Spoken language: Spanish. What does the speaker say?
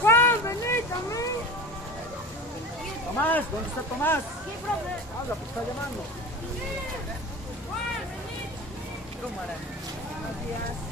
Juan, vení también. Tomás, ¿dónde está Tomás? Sí, profe. Habla, pues está llamando. Juan, vení. Buenos días.